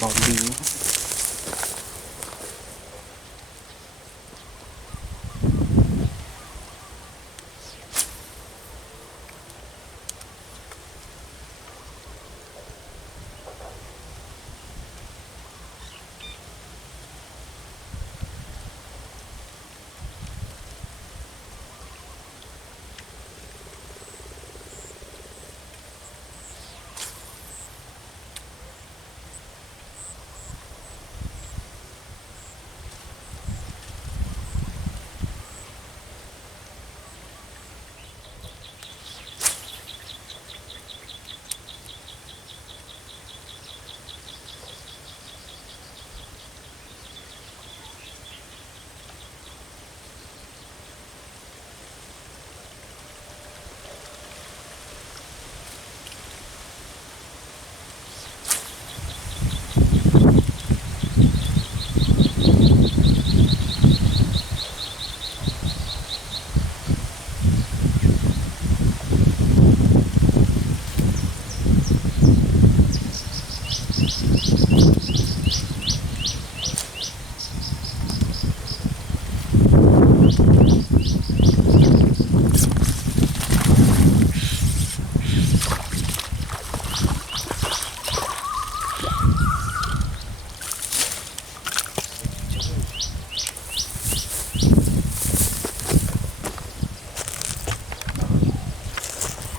บอมบี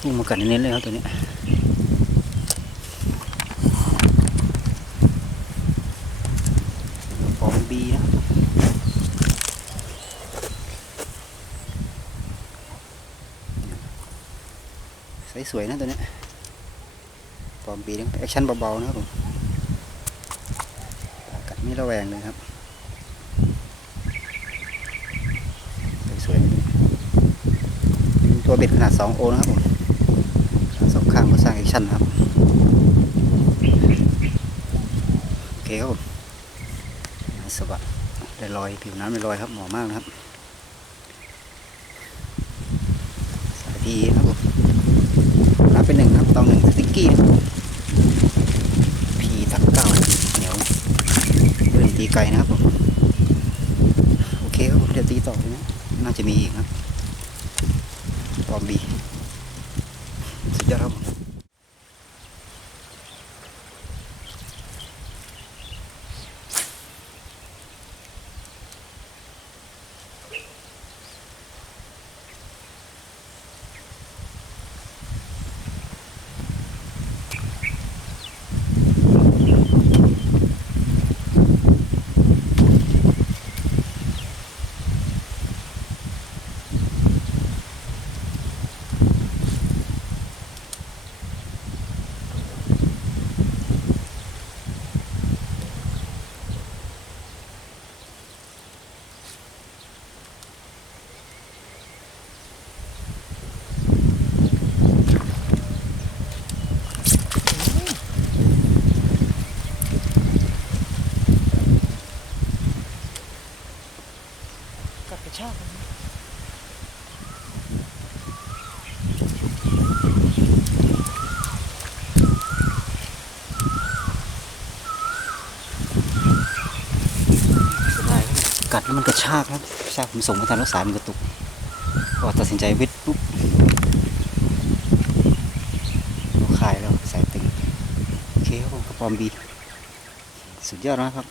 ุ่งมากัดเน้นเลยครับตัวนี้ปอมบีนะสวยนะตัวนี้ปอมบีนะแอคชั่นเบาๆนะครับผมกัดไม่ระแวงเลยครับสวยๆตัวเบ็ดขนาด 2 โอนะครับผมสองข้างมาสร้างแอค ชั่นครับ โอเคครับผมสวัสดิ์ได้ลอยผิวน้ำได้ลอยครับหมาะมากนะครับ สายพีครับผมรับเป็นหนึ่งครับตองหนึ่งสติ๊กกี้ครับพีตักเก้าเหนียวเดินตีไกลนะครับผมโอเคครับผมเดี๋ยวตีต่อนะน่าจะมีอีกนะบอมบีสุดยอดครับผม กัดกระชากเลย เสียดายครับ กัดแล้วมันกระชากครับกระชากผมส่งมาทันแล้วสายมันกระตุกก็ตัดสินใจวิทย์ปุ๊บเราคายแล้วสายตึงโอเคครับผมกระปอมบี สุดยอดนะครับ